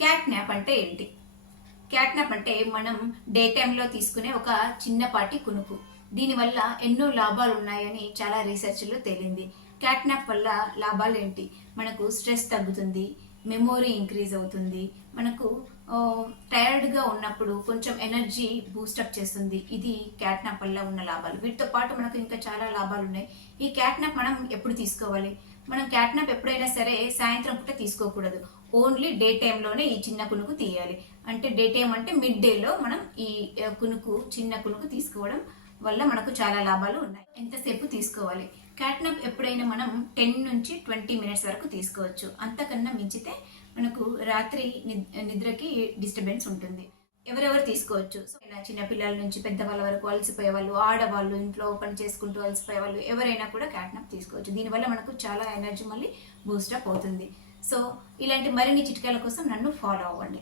Cat nap అంటే ఏంటి? Cat nap అంటే మనం డే టైంలో తీసుకునే ఒక చిన్నపాటి కునుకు. దీనివల్ల ఎన్నో లాభాలు ఉన్నాయని చాలా రీసెర్చ్లో తేలింది. క్యాట్ న్యాప్ వల్ల లాభాలు ఏంటి? మనకు స్ట్రెస్ తగ్గుతుంది మెమొరీ ఇంక్రీజ్ అవుతుంది మనకు టైర్డ్గా ఉన్నప్పుడు కొంచెం ఎనర్జీ బూస్టప్ చేస్తుంది. ఇది క్యాట్నాప్ వల్ల ఉన్న లాభాలు. వీటితో పాటు మనకు ఇంకా చాలా లాభాలు ఉన్నాయి. ఈ క్యాట్నాప్ మనం ఎప్పుడు తీసుకోవాలి? మనం క్యాట్నాప్ ఎప్పుడైనా సరే సాయంత్రం పూట తీసుకోకూడదు. ఓన్లీ డే టైంలోనే ఈ చిన్న కునుకు తీయాలి. అంటే డే టైం అంటే మిడ్ డేలో మనం ఈ కునుకు చిన్న కునుకు తీసుకోవడం వల్ల మనకు చాలా లాభాలు ఉన్నాయి. ఎంతసేపు తీసుకోవాలి? క్యాట్నప్ ఎప్పుడైనా మనం టెన్ నుంచి ట్వంటీ మినిట్స్ వరకు తీసుకోవచ్చు. అంతకన్నా మించితే మనకు రాత్రి నిద్రకి డిస్టర్బెన్స్ ఉంటుంది. ఎవరెవరు తీసుకోవచ్చు? సో చిన్న పిల్లల నుంచి పెద్దవాళ్ళ వరకు అలసిపోయే వాళ్ళు ఆడవాళ్ళు ఇంట్లో పని చేసుకుంటూ అలసిపోయే వాళ్ళు ఎవరైనా కూడా క్యాట్నప్ తీసుకోవచ్చు. దీనివల్ల మనకు చాలా ఎనర్జీ మళ్ళీ బూస్టప్ అవుతుంది. సో ఇలాంటి మరిన్ని చిట్కాల కోసం నన్ను ఫాలో అవ్వండి.